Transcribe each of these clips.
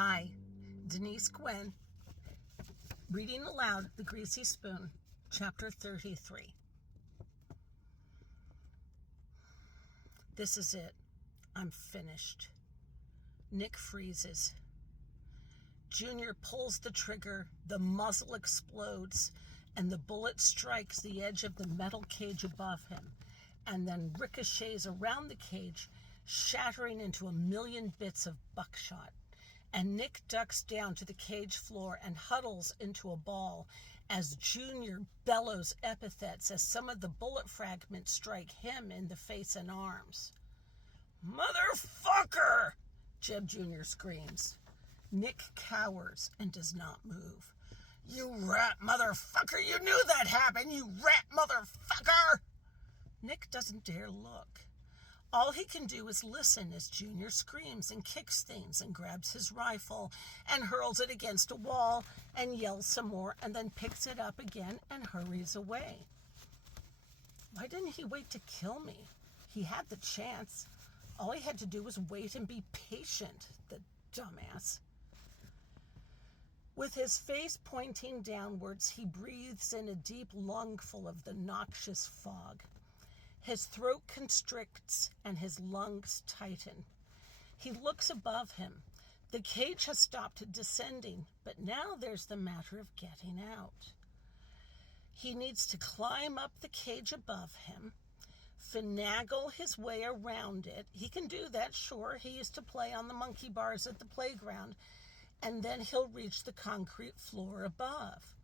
Hi, Denise Gwen, reading aloud The Greasy Spoon, Chapter 33. This is it. I'm finished. Nick freezes. Junior pulls the trigger, the muzzle explodes, and the bullet strikes the edge of the metal cage above him, and then ricochets around the cage, shattering into a million bits of buckshot. And Nick ducks down to the cage floor and huddles into a ball as Junior bellows epithets as some of the bullet fragments strike him in the face and arms. "Motherfucker!" Jeb Jr. screams. Nick cowers and does not move. "You rat motherfucker! You knew that happened, you rat motherfucker!" Nick doesn't dare look. All he can do is listen as Junior screams and kicks things and grabs his rifle and hurls it against a wall and yells some more and then picks it up again and hurries away. Why didn't he wait to kill me? He had the chance. All he had to do was wait and be patient, the dumbass. With his face pointing downwards, he breathes in a deep lungful of the noxious fog. His throat constricts and his lungs tighten. He looks above him. The cage has stopped descending, but now there's the matter of getting out. He needs to climb up the cage above him, finagle his way around it. He can do that, sure. He used to play on the monkey bars at the playground, and then he'll reach the concrete floor above.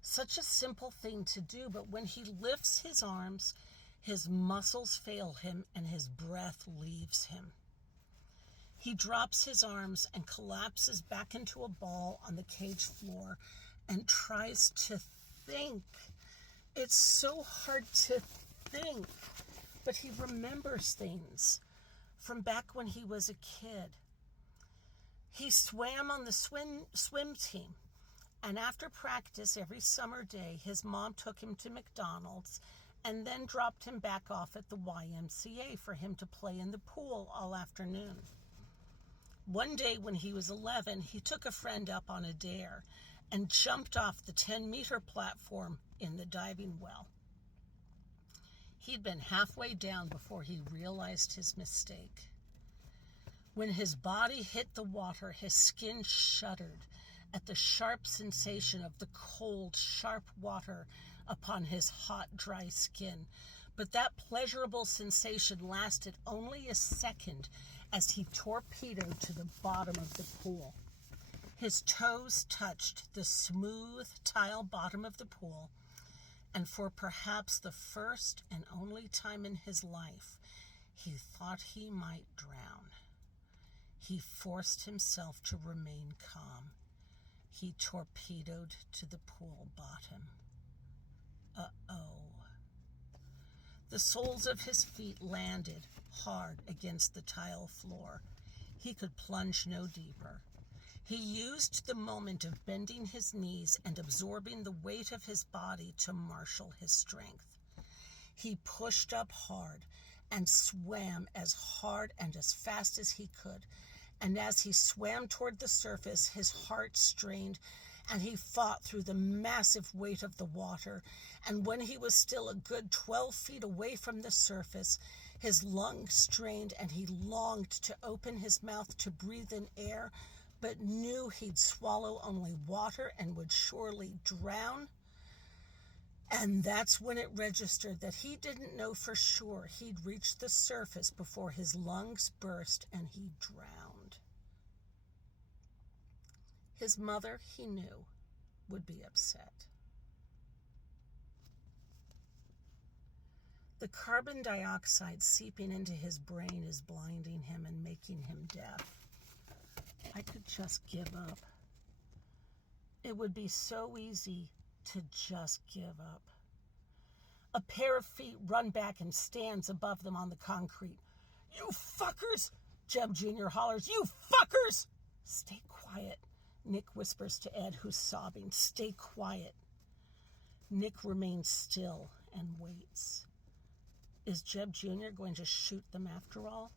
Such a simple thing to do, but when he lifts his arms, his muscles fail him and his breath leaves him. He drops his arms and collapses back into a ball on the cage floor and tries to think. It's so hard to think, but he remembers things from back when he was a kid. He swam on the swim team, and after practice every summer day, his mom took him to McDonald's and then dropped him back off at the YMCA for him to play in the pool all afternoon. One day when he was 11, he took a friend up on a dare and jumped off the 10-meter platform in the diving well. He'd been halfway down before he realized his mistake. When his body hit the water, his skin shuddered at the sharp sensation of the cold, sharp water upon his hot, dry skin. But that pleasurable sensation lasted only a second as he torpedoed to the bottom of the pool. His toes touched the smooth tile bottom of the pool, and for perhaps the first and only time in his life, he thought he might drown. He forced himself to remain calm. He torpedoed to the pool bottom. Uh-oh. The soles of his feet landed hard against the tile floor. He could plunge no deeper. He used the moment of bending his knees and absorbing the weight of his body to marshal his strength. He pushed up hard and swam as hard and as fast as he could. And as he swam toward the surface, his heart strained, and he fought through the massive weight of the water. And when he was still a good 12 feet away from the surface, his lungs strained, and he longed to open his mouth to breathe in air, but knew he'd swallow only water and would surely drown. And that's when it registered that he didn't know for sure he'd reached the surface before his lungs burst and he drowned. His mother, he knew, would be upset. The carbon dioxide seeping into his brain is blinding him and making him deaf. I could just give up. It would be so easy to just give up. A pair of feet run back and stands above them on the concrete. "You fuckers!" Jeb Jr. hollers. "You fuckers!" "Stay quiet," Nick whispers to Ed, who's sobbing. "Stay quiet." Nick remains still and waits. Is Jeb Jr. going to shoot them after all?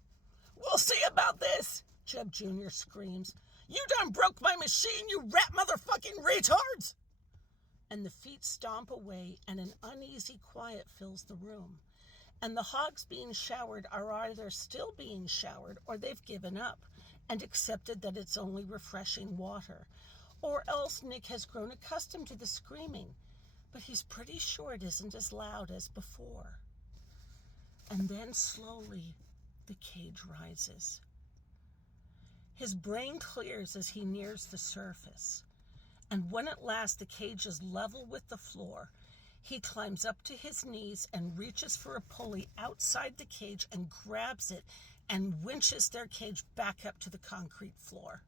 "We'll see about this," Jeb Jr. screams, "You done broke my machine, you rat motherfucking retards!" And the feet stomp away, and an uneasy quiet fills the room. And the hogs being showered are either still being showered, or they've given up and accepted that it's only refreshing water. Or else Nick has grown accustomed to the screaming, but he's pretty sure it isn't as loud as before. And then slowly the cage rises. His brain clears as he nears the surface, and when at last the cage is level with the floor, he climbs up to his knees and reaches for a pulley outside the cage and grabs it and winches their cage back up to the concrete floor.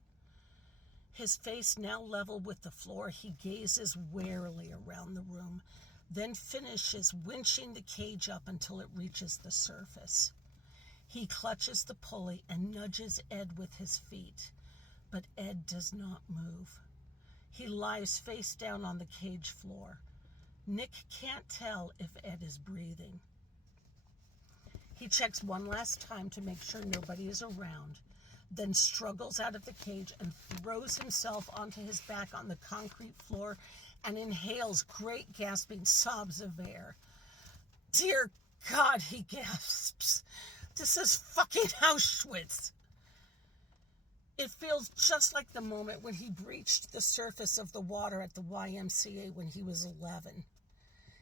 His face now level with the floor, he gazes warily around the room, then finishes winching the cage up until it reaches the surface. He clutches the pulley and nudges Ed with his feet, but Ed does not move. He lies face down on the cage floor. Nick can't tell if Ed is breathing. He checks one last time to make sure nobody is around, then struggles out of the cage and throws himself onto his back on the concrete floor and inhales great gasping sobs of air. "Dear God," he gasps, "this is fucking Auschwitz." It feels just like the moment when he breached the surface of the water at the YMCA when he was 11.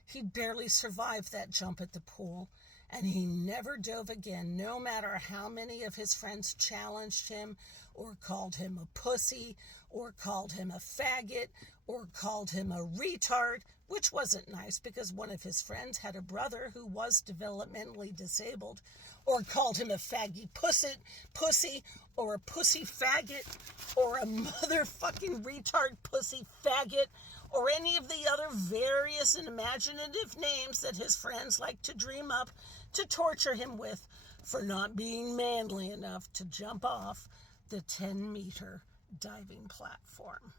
He barely survived that jump at the pool, and he never dove again, no matter how many of his friends challenged him, or called him a pussy, or called him a faggot, or called him a retard, which wasn't nice because one of his friends had a brother who was developmentally disabled, or called him a faggy pussy, or a pussy faggot, or a motherfucking retard pussy faggot, or any of the other various and imaginative names that his friends like to dream up to torture him with for not being manly enough to jump off the 10-meter diving platform.